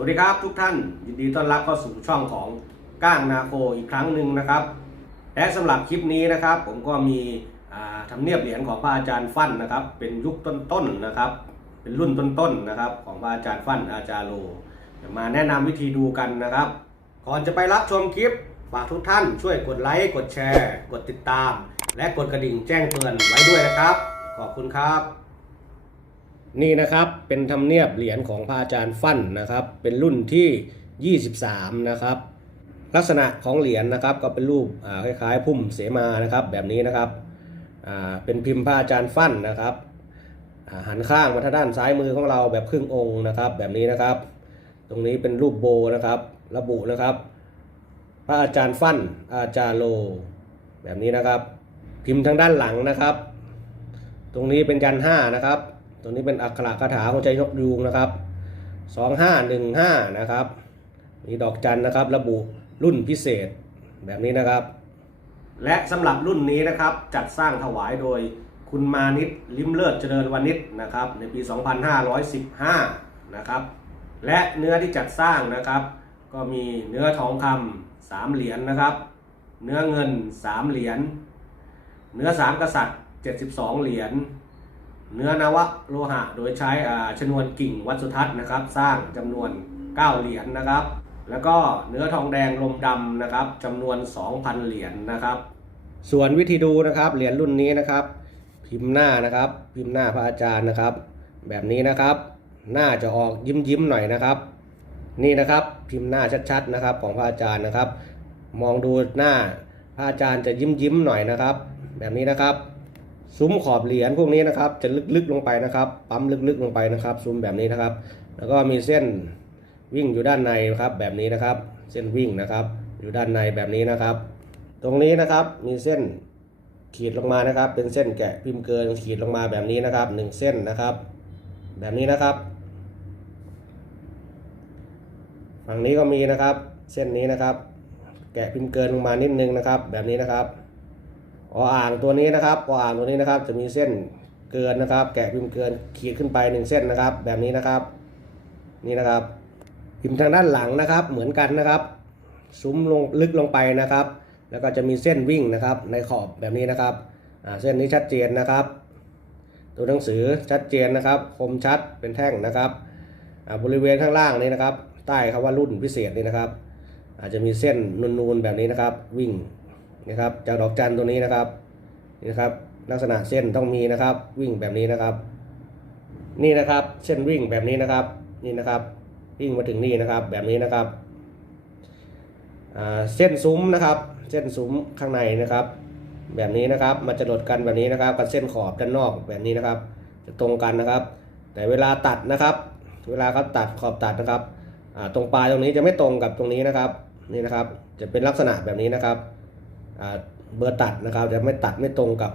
วัสดีครับทุกท่าน ยินดีต้อนรับเข้าสู่ช่องของก้างนาโคอีกครั้งหนึ่งนะครับ และสำหรับคลิปนี้นะครับ ผมก็มีอ่าทำเนียบเหรียญของพระอาจารย์ฟั่นนะครับ เป็นยุคต้นๆนะครับ เป็นรุ่นต้นๆนะครับ ของพระอาจารย์ฟั่นอาจารย์โลจะมาแนะนำวิธีดูกันนะครับ ก่อนจะไปรับชมคลิปฝากทุกท่านช่วยกดไลค์กดแชร์ กดติดตาม และกดกระดิ่งแจ้งเตือนไว้ด้วยนะครับ ขอบคุณครับ นี่นะครับเป็นธรรมเนียบเหรียญของพระอาจารย์ฟั่นนะครับ เป็นรุ่นที่ 23 นะครับ ลักษณะของเหรียญนะครับก็เป็นรูปคล้ายๆพุ่มเสมานะครับ แบบนี้นะครับเป็นพิมพ์พระอาจารย์ฟั่นนะครับหันข้างมาทางด้านซ้ายมือของเราแบบครึ่งองค์นะครับ แบบนี้นะครับ ตรงนี้เป็นรูปโบนะครับ ระบุนะครับ พระอาจารย์ฟั่นอาจารย์โล แบบนี้นะครับ พิมพ์ทางด้านหลังนะครับ ตรงนี้เป็นยันห้านะครับ ตรงนี้เป็นอักขระคาถาของใจยกยูงนะครับสองห้าหนึ่งห้านะครับ มีดอกจันนะครับ ระบุรุ่นพิเศษแบบนี้นะครับ และสำหรับรุ่นนี้นะครับ จัดสร้างถวายโดยคุณมานิตลิมเลิศเจริญวณิชนะครับ ในปี 2515 นะครับ และเนื้อที่จัดสร้างนะครับ ก็มีเนื้อทองคำสามเหรียญนะครับ เนื้อเงินสามเหรียญเนื้อสามกษัตริย์ 72 เหรียญ เนื้อนวะโลหะ โดยใช้ชนวนกิ่งวัดสุทัศน์นะครับ สร้างจำนวน 9 เหรียญนะครับ แล้วก็เนื้อทองแดงลมดำนะครับจำนวน 2,000 เหรียญนะครับ ส่วนวิธีดูนะครับเหรียญรุ่นนี้นะครับ พิมพ์หน้านะครับ พิมพ์หน้าพระอาจารย์นะครับ แบบนี้นะครับ หน้าจะออกยิ้มยิ้มๆหน่อยนะครับ นี่นะครับพิมพ์หน้าชัดๆนะครับ ของพระอาจารย์นะครับ มองดูหน้าพระอาจารย์จะยิ้มยิ้มๆหน่อยนะครับ แบบนี้นะครับ ซุ้มขอบเหรียญพวกนี้นะครับ จะลึกๆลงไปนะครับ ปั๊มลึกๆลงไปนะครับ ซุ้มแบบนี้นะครับ แล้วก็มีเส้นวิ่งอยู่ด้านในนะครับ แบบนี้นะครับ เส้นวิ่งนะครับ อยู่ด้านในแบบนี้นะครับ ตรงนี้นะครับมีเส้นขีดลงมานะครับ เป็นเส้นแกะพิมพ์เกินขีดลงมาแบบนี้นะครับหนึ่งเส้นนะครับ แบบนี้นะครับ ฝั่งนี้ก็มีนะครับ เส้นนี้นะครับ แกะพิมพ์เกินลงมานิดนึงนะครับ แบบนี้นะครับ ออ่างตัวนี้นะครับออ่างตัวนี้นะครับ จะมีเส้นเกินนะครับ แกะพิมพ์เกินขีดขึ้นไปหนึ่งเส้นนะครับ แบบนี้นะครับ นี่นะครับ พิมพ์ทางด้านหลังนะครับ เหมือนกันนะครับ ซุ้มลงลึกลงไปนะครับ แล้วก็จะมีเส้นวิ่งนะครับ ในขอบแบบนี้นะครับเส้นนี้ชัดเจนนะครับ ตัวหนังสือชัดเจนนะครับ คมชัดเป็นแท่งนะครับบริเวณข้างล่างนี้นะครับ ใต้คำว่ารุ่นพิเศษนี่นะครับ อาจจะมีเส้นนูนๆแบบนี้นะครับ วิ่ง นะครับ จากดอกจันตัวนี้นะครับนี่นะครับ ลักษณะเส้นต้องมีนะครับ วิ่งแบบนี้นะครับ นี่นะครับ เส้นวิ่งแบบนี้นะครับ นี่นะครับ วิ่งมาถึงนี่นะครับ แบบนี้นะครับเส้นซุ้มนะครับ เส้นซุ้มข้างในนะครับ แบบนี้นะครับ มันจะโดดกันแบบนี้นะครับ กับเส้นขอบด้านนอกแบบนี้นะครับ จะตรงกันนะครับ แต่เวลาตัดนะครับ เวลาเขาตัดขอบตัดนะครับตรงปลายตรงนี้จะไม่ตรงกับตรงนี้นะครับ นี่นะครับ จะเป็นลักษณะแบบนี้นะครับ เบอร์ตัดนะครับจะไม่ตัดไม่ตรงกับ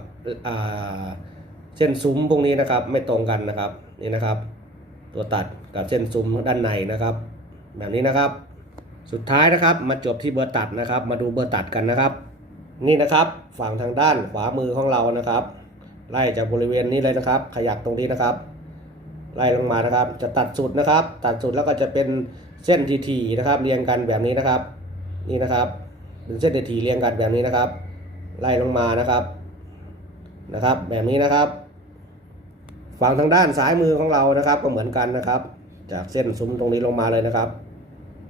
เส้นซุ้มพวกนี้นะครับไม่ตรงกันนะครับนี่นะครับ ตัวตัดกับเส้นซุ้มด้านในนะครับ แบบนี้นะครับ สุดท้ายนะครับมาจบที่เบอร์ตัดนะครับ มาดูเบอร์ตัดกันนะครับ นี่นะครับฝั่งทางด้านขวามือของเรานะครับ ไล่จากบริเวณนี้เลยนะครับ ขยักตรงนี้นะครับ ไล่ลงมานะครับ จะตัดสุดนะครับ ตัดสุดแล้วก็จะเป็นเส้นทีๆนะครับ เรียงกันแบบนี้นะครับ นี่นะครับ เป็นเส้นทีเรียงกันแบบนี้นะครับ ไล่ลงมานะครับนะครับ แบบนี้นะครับ ฝั่งทางด้านซ้ายมือของเรานะครับ ก็เหมือนกันนะครับ จากเส้นซุ้มตรงนี้ลงมาเลยนะครับ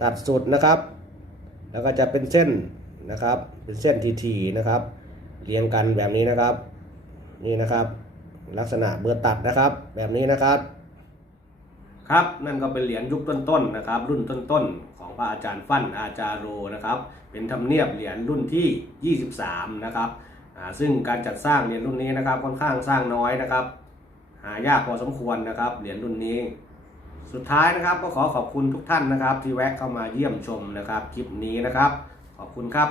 ตัดสุดนะครับ แล้วก็จะเป็นเส้นนะครับ เป็นเส้นทีๆนะครับ เรียงกันแบบนี้นะครับ นี่นะครับ ลักษณะเบอร์ตัดนะครับ แบบนี้นะครับ ครับนั่นก็เป็นเหรียญยุคต้นๆนะครับ รุ่นต้นๆของพระอาจารย์ฟั่นอาจารย์โรนะครับ เป็นธรรมเนียบเหรียญรุ่นที่ 23 นะครับซึ่งการจัดสร้างเหรียญรุ่นนี้นะครับค่อนข้างสร้างน้อยนะครับ หายากพอสมควรนะครับ เหรียญรุ่นนี้ สุดท้ายนะครับก็ขอขอบคุณทุกท่านนะครับ ที่แวะเข้ามาเยี่ยมชมนะครับคลิปนี้นะครับ ขอบคุณครับ